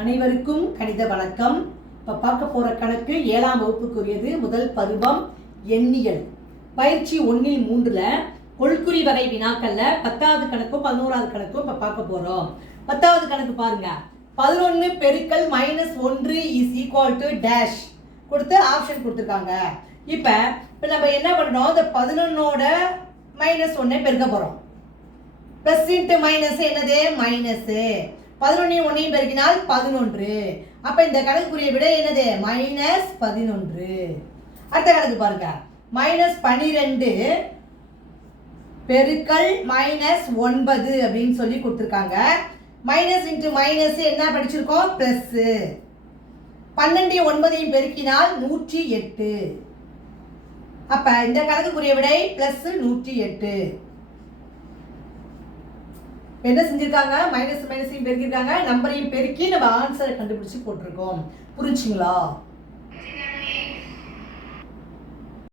அனைவருக்கும் கணித வணக்கம். இப்போ பார்க்க போகிற கணக்கு 7ஆம் வகுப்புக்குரியது. முதல் பருவம் எண்ணியல். பயிற்சி 1-3 கொள்குறி வகை வினாக்கள்ல 10வது கணக்கும் 11வது கணக்கும் இப்போ பார்க்க போகிறோம். 10வது கணக்கு பாருங்க. 11 பெருக்கல் -1 இஸ் ஈக்குவல் டு டேஷ் கொடுத்து ஆப்ஷன் கொடுத்துருக்காங்க. இப்போ நம்ம என்ன பண்ணணும், இந்த 11ஓட -1 பெருக்க போகிறோம். ப்ளஸ் இன்ட்டு மைனஸ் என்னது, மைனஸ். 11 பெருக்கினால் 11. அப்ப இந்த கணக்குரிய விடை என்னது, -11. அடுத்த கணக்கு பாருங்க. -12 பெருக்கல் -9 அப்படின்னு சொல்லி கொடுத்துருக்காங்க. மைனஸ் இன்ட்டு மைனஸ் என்ன படிச்சிருக்கோம், பிளஸ். 12 9 பெருக்கினால் 108. அப்ப இந்த கணக்குரிய விடை பிளஸ் 108. என்ன செஞ்சிருக்காங்க, மைனஸையும் பெருக்கிருக்காங்க, நம்பரையும் பெருக்கி நம்ம ஆன்சரை கண்டுபிடிச்சு போட்டிருக்கோம். புரிஞ்சுங்களா?